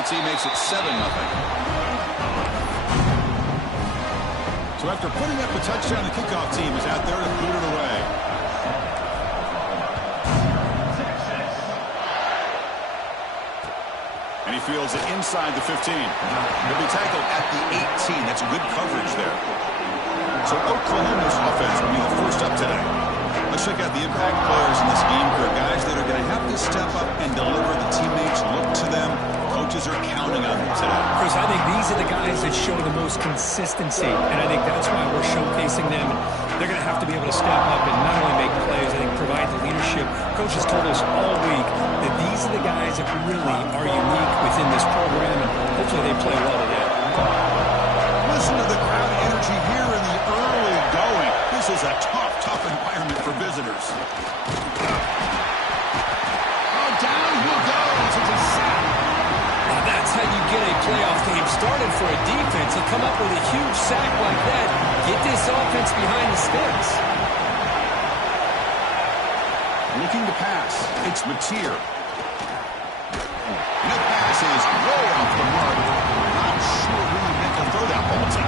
PAT makes it 7-0. So after putting up a touchdown, the kickoff team is out there to boot it away. And he fields it inside the 15. He'll be tackled at the 18. That's good coverage there. So Oklahoma's offense will be the first up today. Let's check out the impact players in this game. There are guys that are going to have to step up and deliver. The teammates look to them. Coaches are counting on them today. Chris, I think these are the guys that show the most consistency, and I think that's why we're showcasing them. They're going to have to be able to step up and not only make plays, I think provide the leadership. Coaches told us all week that these are the guys that really are unique within this program, and hopefully they play well today. Listen to the crowd energy here in the early going. This is a tough environment for visitors. Oh, down he goes. It's a sack. Now that's how you get a playoff game started for a defense. You come up with a huge sack like that. Get this offense behind the sticks. Looking to pass. It's Mateer. And that pass is way off the mark. Not sure who he meant to throw that ball to.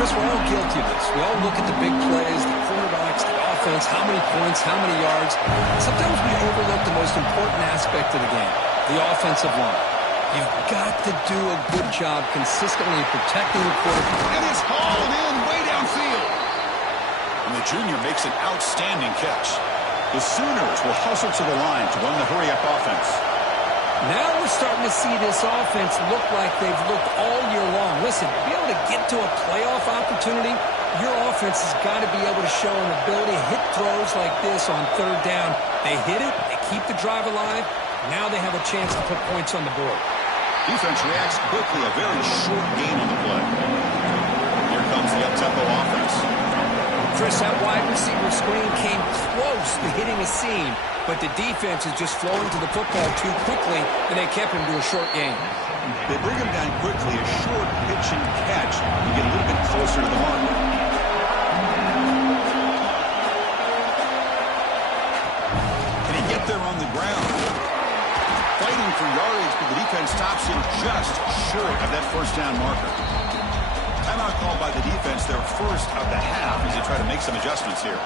Chris, we're all guilty of this. We all look at the big plays, the quarterbacks, the offense, how many points, how many yards. Sometimes we overlook the most important aspect of the game, the offensive line. You've got to do a good job consistently protecting the quarterback. And it's hauled in way downfield. And the junior makes an outstanding catch. The Sooners will hustle to the line to run the hurry-up offense. Now we're starting to see this offense look like they've looked all year long. Listen, to be able to get to a playoff opportunity, your offense has got to be able to show an ability to hit throws like this on third down. They hit it, they keep the drive alive. Now they have a chance to put points on the board. Defense reacts quickly, a very short gain on the play. Here comes the up-tempo offense. Chris, that wide receiver screen came close to hitting a seam, but the defense is just flowing to the football too quickly, and they kept him to a short gain. They bring him down quickly, a short pitch and catch. You get a little bit closer to the mark. Can he get there on the ground? Fighting for yardage, but the defense stops him just short of that first down marker. Timeout called by the defense, their first of the half, as they try to make some adjustments here.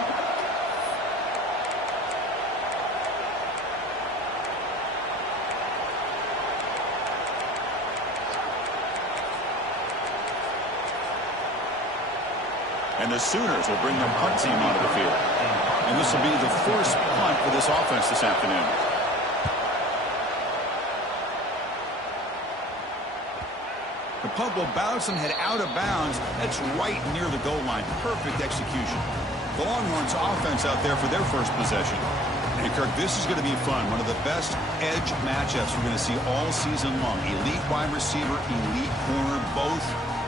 And the Sooners will bring their punt team onto the field. And this will be the first punt for this offense this afternoon. The punt will bounce and head out of bounds. That's right near the goal line. Perfect execution. The Longhorns offense out there for their first possession. And Kirk, this is going to be fun. One of the best edge matchups we're going to see all season long. Elite wide receiver, elite corner, both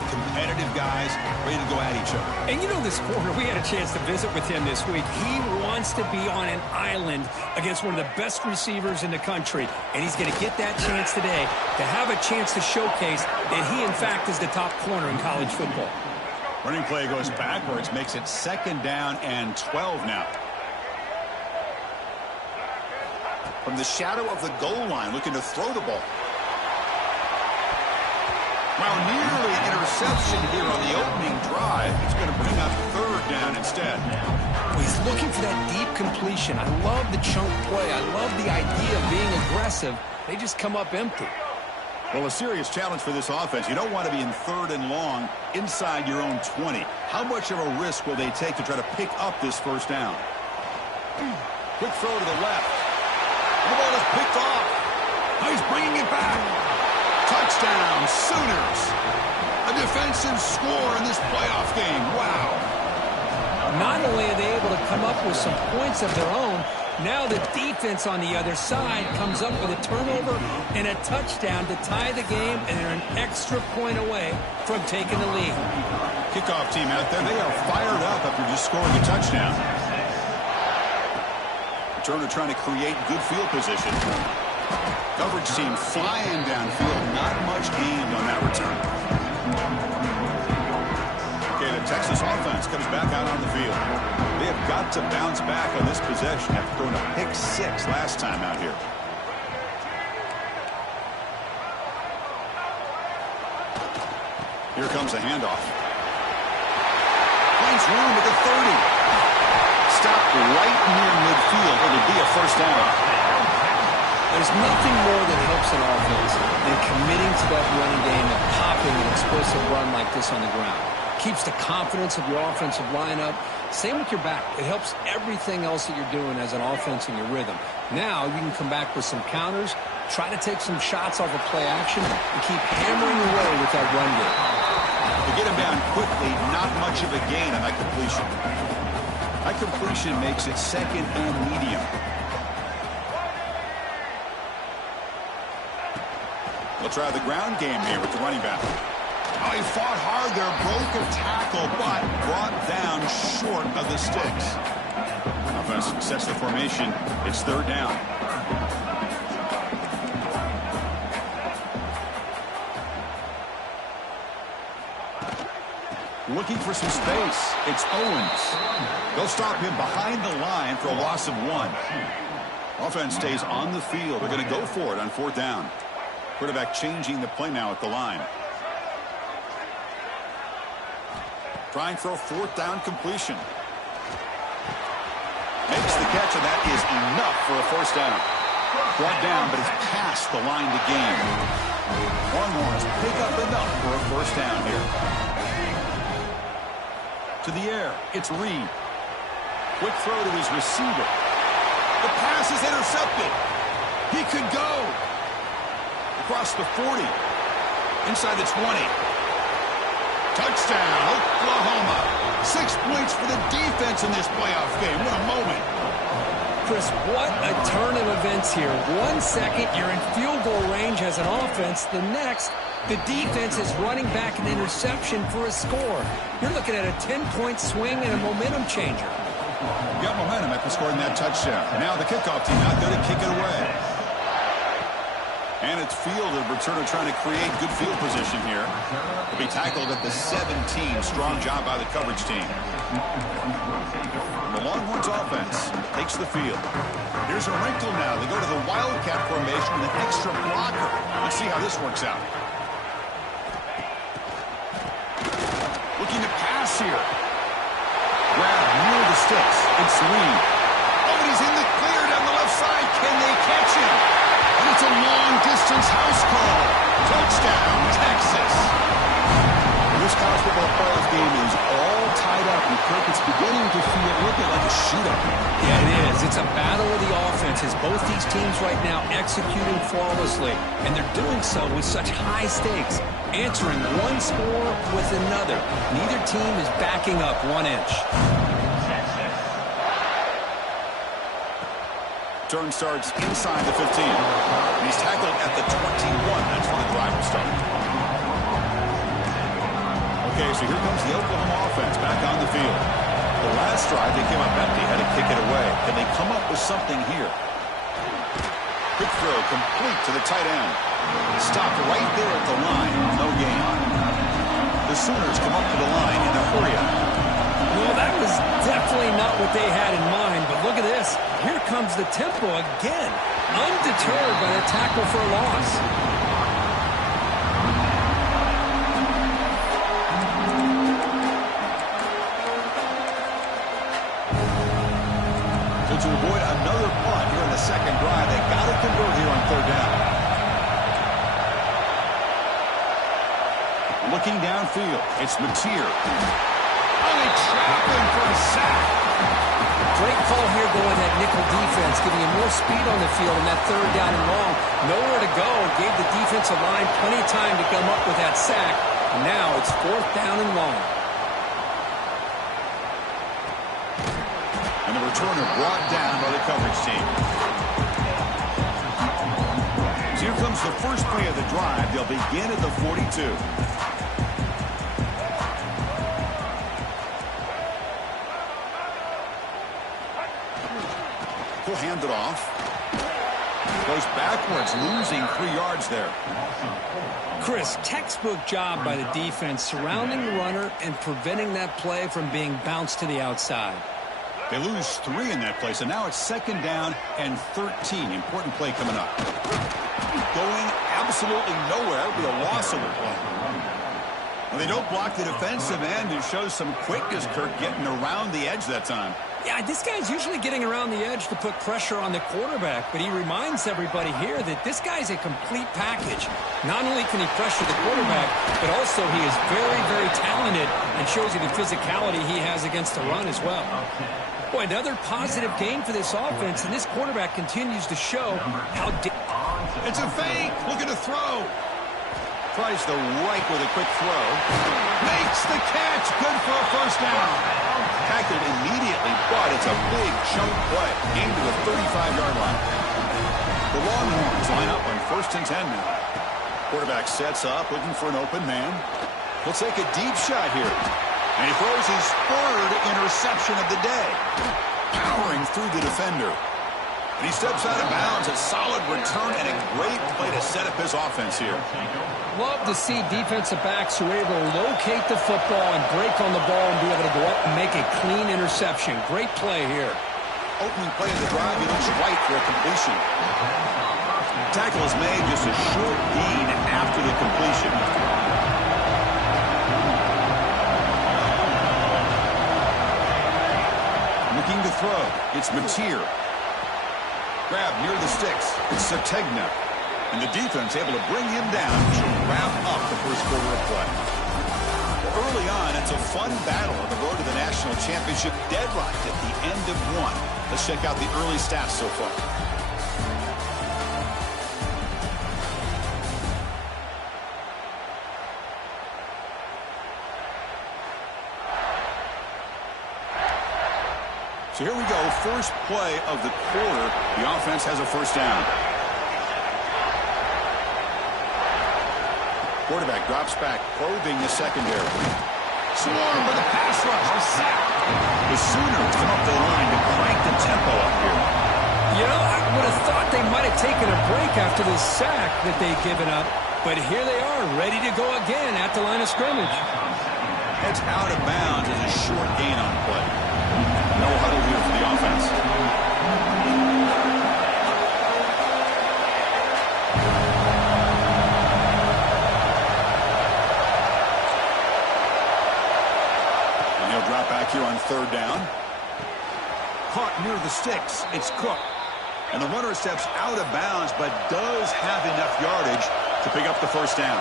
competitive guys ready to go at each other. And you know this corner, we had a chance to visit with him this week. He wants to be on an island against one of the best receivers in the country. And he's going to get that chance today to have a chance to showcase that he, in fact, is the top corner in college football. Running play goes backwards, makes it 2nd down and 12 now. From the shadow of the goal line, looking to throw the ball. Well, nearly an interception here on the opening drive. It's going to bring up 3rd down instead. He's looking for that deep completion. I love the chunk play. I love the idea of being aggressive. They just come up empty. Well, a serious challenge for this offense. You don't want to be in 3rd and long inside your own 20. How much of a risk will they take to try to pick up this first down? Quick throw to the left. The ball is picked off. Now he's bringing it back. Touchdown, Sooners. A defensive score in this playoff game. Wow. Not only are they able to come up with some points of their own, now the defense on the other side comes up with a turnover and a touchdown to tie the game, and they're an extra point away from taking the lead. Kickoff team out there, they are fired up after just scoring a touchdown. Returner trying to create good field position. Coverage team flying downfield. Not much gained on that return. Okay, the Texas offense comes back out on the field. They have got to bounce back on this possession after throwing a pick 6 last time out here. Here comes the handoff. Finds room at the 30. Stopped right near midfield. It'll be a first down. There's nothing more that helps an offense than committing to that running game and popping an explosive run like this on the ground. Keeps the confidence of your offensive lineup. Same with your back. It helps everything else that you're doing as an offense in your rhythm. Now you can come back with some counters, try to take some shots off of play action, and keep hammering away with that run game. To get him down quickly, not much of a gain on that completion. That completion makes it second and medium. We'll try the ground game here with the running back. Oh, he fought hard there, broke a tackle, but brought down short of the sticks. Offense sets the formation. It's third down. Looking for some space. It's Owens. They'll stop him behind the line for a loss of 1. Offense stays on the field. They're going to go for it on fourth down. Quarterback changing the play now at the line. Trying for a fourth down completion. Makes the catch, and that is enough for a first down. Brought down, but it's past the line to gain. Longhorns pick up enough for a first down here. To the air, it's Reed. Quick throw to his receiver. The pass is intercepted. He could go. Across the 40. Inside the 20. Touchdown, Oklahoma. 6 points for the defense in this playoff game. What a moment. Chris, what a turn of events here. 1 second, you're in field goal range as an offense. The next, the defense is running back an interception for a score. You're looking at a 10-point swing and a momentum changer. Got momentum after scoring that touchdown. Now the kickoff team out there to kick it away. And it's fielded. Returner trying to create good field position here. He'll be tackled at the 17. Strong job by the coverage team. The Longhorns offense takes the field. Here's a wrinkle now. They go to the Wildcat formation with an extra blocker. Let's see how this works out. Looking to pass here. Grab near the sticks. It's Reed. Oh, and he's in the clear down the left side. Can they catch him? And it's a long-distance house call. Touchdown, Texas. This college football playoff game is all tied up, and Kirk, it's beginning to feel a little bit like a shootout. Yeah, it is. It's a battle of the offenses. Both these teams right now executing flawlessly, and they're doing so with such high stakes, answering one score with another. Neither team is backing up 1 inch. Turn starts inside the 15. And he's tackled at the 21. That's where the drive will start. Okay, so here comes the Oklahoma offense back on the field. The last drive, they came up empty, had to kick it away. Can they come up with something here? Quick throw, complete to the tight end. Stopped right there at the line. No gain. The Sooners come up to the line in a hurry up. Well, that was definitely not what they had in mind, but look at this. Here comes the tempo again. Undeterred by the tackle for a loss. So to avoid another punt here in the second drive, they got to convert here on third down. Looking downfield, it's Mateer. Oh, they trap him for a sack. Great call here going that nickel defense, giving him more speed on the field in that third down and long. Nowhere to go. Gave the defensive line plenty of time to come up with that sack. And now it's fourth down and long. And the returner brought down by the coverage team. So here comes the first play of the drive. They'll begin at the 42. He'll hand it off. Goes backwards, losing 3 yards there. Chris, textbook job by the defense surrounding the runner and preventing that play from being bounced to the outside. They lose 3 in that play, so now it's second down and 13. Important play coming up. Going absolutely nowhere. It'll be a loss of the play. Well, they don't block the defensive end. It shows some quickness, Kirk, getting around the edge that time. Yeah, this guy's usually getting around the edge to put pressure on the quarterback, but he reminds everybody here that this guy's a complete package. Not only can he pressure the quarterback, but also he is very, very talented and shows you the physicality he has against the run as well. Boy, another positive game for this offense, and this quarterback continues to show how... It's a fake. Looking to throw. Tries the right with a quick throw. Makes the catch. Good for a first down. Tackled immediately, but it's a big chunk play. Game to the 35-yard line. The Longhorns line up on 1st and 10 now. Quarterback sets up, looking for an open man. He'll take a deep shot here. And he throws his 3rd interception of the day. Powering through the defender. And he steps out of bounds. A solid return and a great play to set up his offense here. Love to see defensive backs who are able to locate the football and break on the ball and be able to go up and make a clean interception. Great play here. Opening play of the drive, he looks right for a completion. Tackle is made, just a short gain after the completion. Looking to throw. It's Mateer. Grab near the sticks. It's Sategna. And the defense able to bring him down to wrap up the first quarter of play. Early on, it's a fun battle on the road to the national championship, deadlocked at the end of one. Let's check out the early stats so far. So here we go, first play of the quarter. The offense has a first down. Quarterback drops back, probing the secondary. Swarm with a pass rush, a sack. The Sooners come up the line to crank the tempo up here. You know, I would have thought they might have taken a break after this sack that they'd given up, but here they are, ready to go again at the line of scrimmage. Heads out of bounds as a short gain on play. No huddle here for the offense. Here on 3rd down. Caught near the sticks. It's Cook. And the runner steps out of bounds, but does have enough yardage to pick up the first down.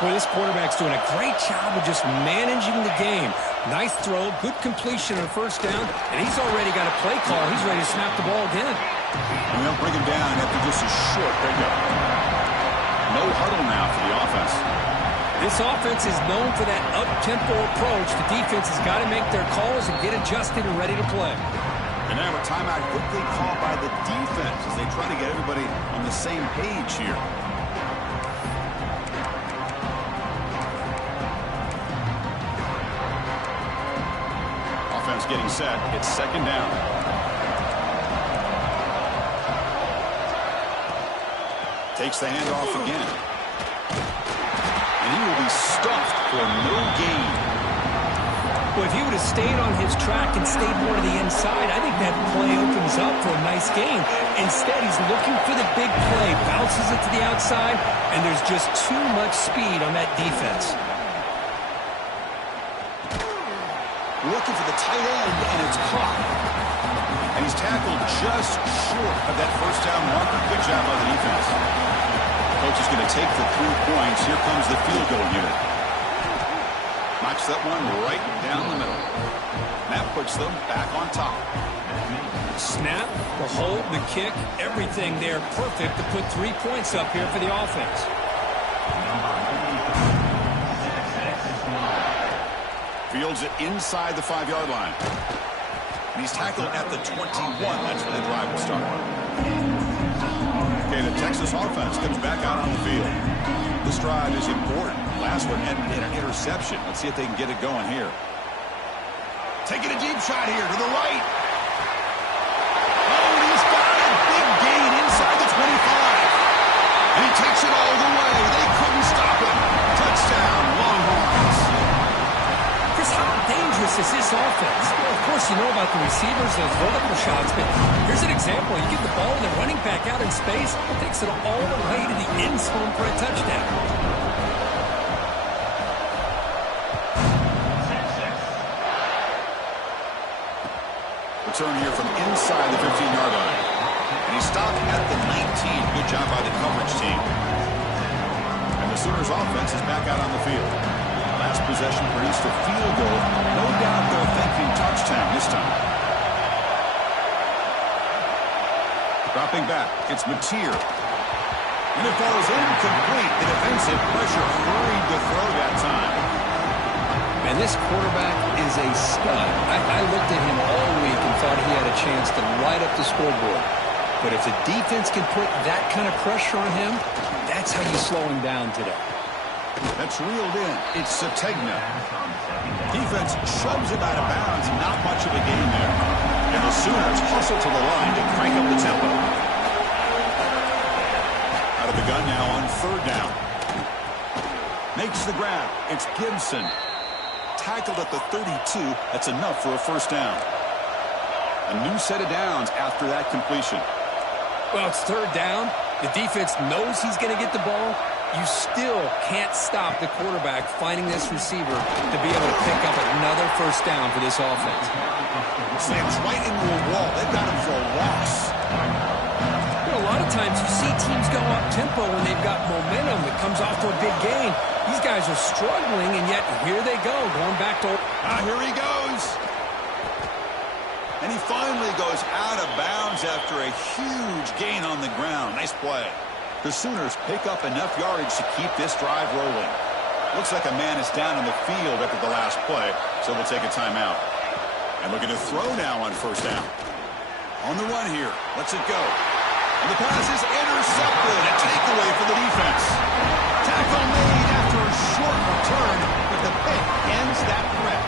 Boy, this quarterback's doing a great job of just managing the game. Nice throw, good completion on 1st down, and he's already got a play call. He's ready to snap the ball again. And they'll bring him down after just a short pickup. No huddle now for the offense. This offense is known for that up-tempo approach. The defense has got to make their calls and get adjusted and ready to play. And now a timeout quickly called by the defense as they try to get everybody on the same page here. Offense getting set. It's 2nd down. Takes the handoff again. And he will be stuffed for no gain. Well, if he would have stayed on his track and stayed more to the inside, I think that play opens up for a nice gain. Instead, he's looking for the big play, bounces it to the outside, and there's just too much speed on that defense. Looking for the tight end, and it's caught. And he's tackled just short of that first down marker. Good job by the defense. Coach is going to take the 3 points. Here comes the field goal unit. Knocks that one right down the middle. That puts them back on top. Snap, the hold, the kick, everything there perfect to put 3 points up here for the offense. Fields it inside the 5-yard line. And he's tackled at the 21. That's where the drive will start. Okay, the Texas offense comes back out on the field. This drive is important. Last one ended in an interception. Let's see if they can get it going here. Taking a deep shot here to the right. Oh, he's got a big gain inside the 25. And he takes it all the way. They couldn't stop him. Touchdown, Longhorns. Chris, how dangerous is this offense? Well, of course, you know about the receivers, those vertical shots, but here's an example. You get the ball and the running back out in space, takes it all the way to the end zone for a touchdown. Return here from inside the 15-yard line. And he stopped at the 19. Good job by the coverage team. And the Sooners offense is back out on the field. Last possession produced a field goal. No doubt they're thinking touchdown this time. Dropping back, it's Mateer. And it falls incomplete. The defensive pressure hurried to throw that time. And this quarterback is a stud. I looked at him all week and thought he had a chance to light up the scoreboard. But if the defense can put that kind of pressure on him, that's how you slow him down today. That's reeled in. It's Sategna. Defense shoves it out of bounds. Not much of a gain there. And the Sooners hustle to the line to crank up the tempo. Out of the gun now on third down. Makes the grab. It's Gibson. Tackled at the 32. That's enough for a first down. A new set of downs after that completion. Well, it's third down. The defense knows he's going to get the ball. You still can't stop the quarterback finding this receiver to be able to pick up another first down for this offense. Slams right into a wall. They've got him for a loss. You know, a lot of times you see teams go up-tempo when they've got momentum that comes off to a big gain. These guys are struggling, and yet here they go, going back to... Here he goes. And he finally goes out of bounds after a huge gain on the ground. Nice play. The Sooners pick up enough yardage to keep this drive rolling. Looks like a man is down in the field after the last play, so we'll take a timeout. And looking to throw now on first down. On the run here. Lets it go. And the pass is intercepted. A takeaway for the defense. Tackle made after a short return, but the pick ends that threat.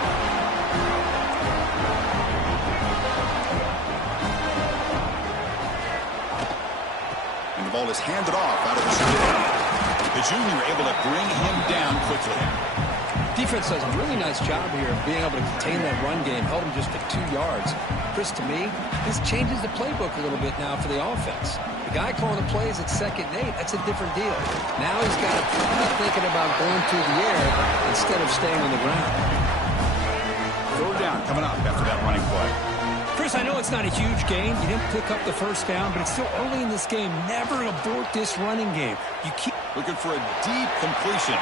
And the ball is handed off out of the shooting. The junior able to bring him down quickly. Defense does a really nice job here of being able to contain that run game, held him just at 2 yards. Chris, to me, this changes the playbook a little bit now for the offense. The guy calling the plays at 2nd and 8, that's a different deal. Now he's got to be thinking about going through the air instead of staying on the ground. Third down coming up after that running play. Chris, I know it's not a huge gain. You didn't pick up the first down, but it's still early in this game. Never abort this running game. You keep looking for a deep completion.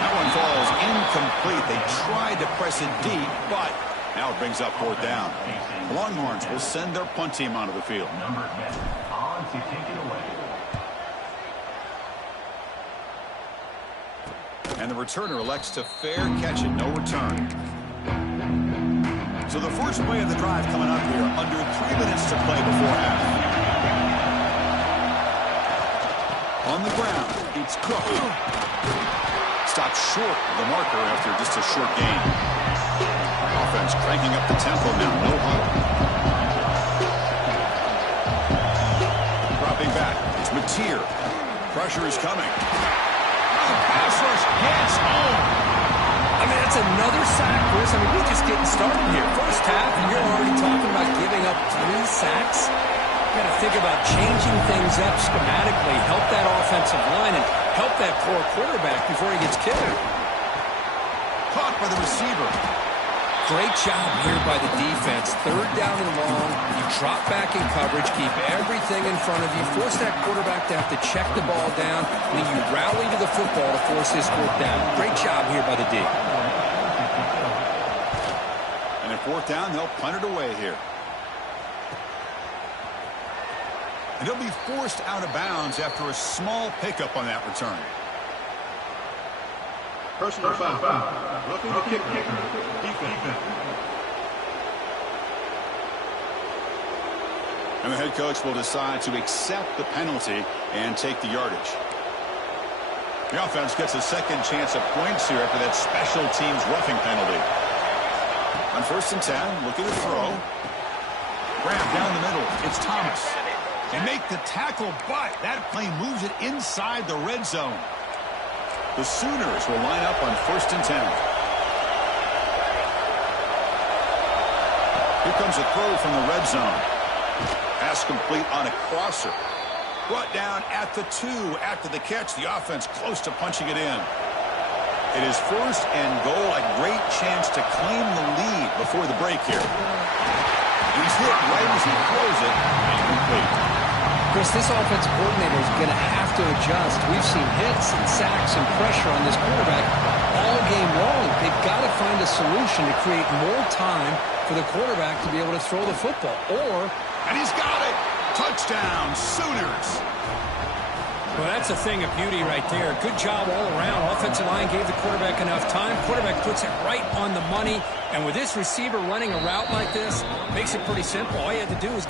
That one falls incomplete. They tried to press it deep, but now it brings up 4th down. The Longhorns will send their punt team onto the field. Number 10 on to take it away. And the returner elects to fair catch it, no return. So the first play of the drive coming up here, under 3 minutes to play before half. On the ground, it's Cook. Stopped short of the marker after just a short gain. Offense cranking up the tempo now, no huddle. Dropping back, it's Mateer. Pressure is coming. The pass rush gets home. I mean, that's another sack, Chris. I mean, we're just getting started here. First half, and you're already talking about giving up 3 sacks. You got to think about changing things up schematically, help that offensive line, and help that poor quarterback before he gets killed. Caught by the receiver. Great job here by the defense. Third down and long. You drop back in coverage, keep everything in front of you, force that quarterback to have to check the ball down, and then you rally to the football to force this fourth down. Great job here by the D. And at 4th down, they'll punt it away here. And he'll be forced out of bounds after a small pickup on that return. Personal foul. Roughing the kicker. Defense. And the head coach will decide to accept the penalty and take the yardage. The offense gets a second chance at points here after that special teams roughing penalty. On 1st and 10, looking to throw. Grab down the middle. It's Thomas. And make the tackle, but that play moves it inside the red zone. The Sooners will line up on 1st and 10. Here comes a throw from the red zone. Pass complete on a crosser. Brought down at the 2 after the catch. The offense close to punching it in. It is 1st and goal. A great chance to claim the lead before the break here. He's hit right as he throws it. Incomplete. Chris, this offensive coordinator is going to have to adjust. We've seen hits and sacks and pressure on this quarterback all game long. They've got to find a solution to create more time for the quarterback to be able to throw the football. And he's got it. Touchdown, Sooners. Well, that's a thing of beauty right there. Good job all around. Offensive line gave the quarterback enough time. Quarterback puts it right on the money. And with this receiver running a route like this, makes it pretty simple. All you have to do is